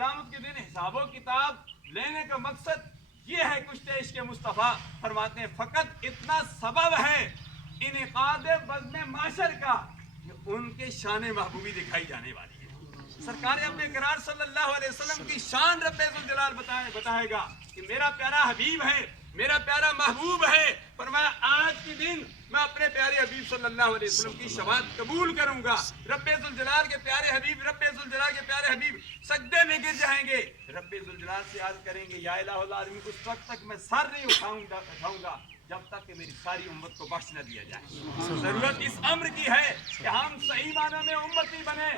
क़यामत के दिन हिसाब व किताब लेने का मकसद ये है। कुछ इश्क़ मुस्तफ़ा फरमाते हैं फ़कत इतना सबब है इनेक़ाद बज़्म माशर का कि उनके शान महबूबी दिखाई जाने वाली है। सरकार अपने इकरार सल्लल्लाहु अलैहि वसल्लम की शान रब्बे ज़ुल जलाल बताएगा कि मेरा प्यारा हबीब है, मेरा प्यारा महबूब है। फरमाया आज के दिन मैं अपने प्यारे हबीब सल्लल्लाहु अलैहि वसल्लम की शफ़ाअत कबूल करूंगा। रब्बे ज़ुल जलाल के प्यारे हबीब, रब्बे ज़ुल जलाल के प्यारे हबीब सजदे में गिर जाएंगे, रब्बे ज़ुल जलाल से अर्ज़ करेंगे या इलाहुल आलमीन, उस वक्त तक मैं सर नहीं उठाऊंगा जब तक कि मेरी सारी उम्मत को बख्श न दिया जाए। जरूरत इस अम्र की है कि हम सही मानों में उम्मती बने।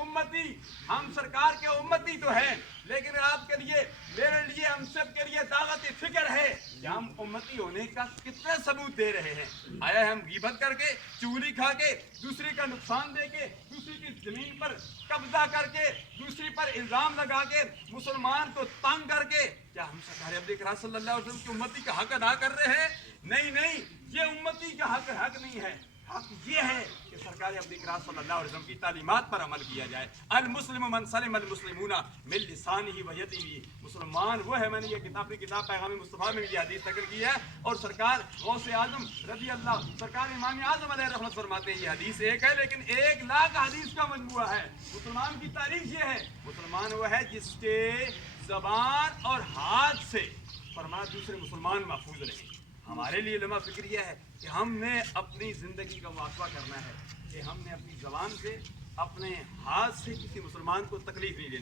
उम्मती, हम सरकार के उम्मती तो हैं, लेकिन आपके लिए, मेरे लिए, हम सब के लिए दावत फिक्र है कि हम उम्मती होने का कितना सबूत दे रहे हैं। आया हम गीबत करके, चुगली खा के, दूसरे का नुकसान दे के, दूसरे की जमीन पर कब्जा करके, दूसरी पर इल्जाम लगा के, मुसलमान को तंग करके क्या हम सरकार अक़रार सल्लल्लाहु अलैहि वसल्लम की उम्मती का हक अदा कर रहे हैं? नहीं नहीं, ये उम्मती का हक नहीं है। हक ये है कि सरकार अक़रार सल्लल्लाहु अलैहि वसल्लम की तालीमात पर अमल किया जाए। अल मुस्लिम मन सलिम अल मुस्लिमूना मिन लिसानिही व यदिही, मुसलमान वो है, मैंने ये अपनी किताब पैगाम मुस्तफ़ा में ये हदीस नकल की है। और सरकार गौसे आज़म रज़ी अल्लाह, सरकार इमाम आज़म अलैहि रहमत फरमाते हैं ये हदीस एक है लेकिन 1,00,000 हदीस का मजमूआ है। मुसलमान की तारीफ ये है, मुसलमान वो है जिसके ज़बान और हाथ से फरमा दूसरे मुसलमान महफूज रहे। हमारे लिए लम्हा फिक्र यह है कि हमने अपनी ज़िंदगी का मुआफ़ा करना है कि हमने अपनी ज़बान से, अपने हाथ से किसी मुसलमान को तकलीफ़ नहीं देनी।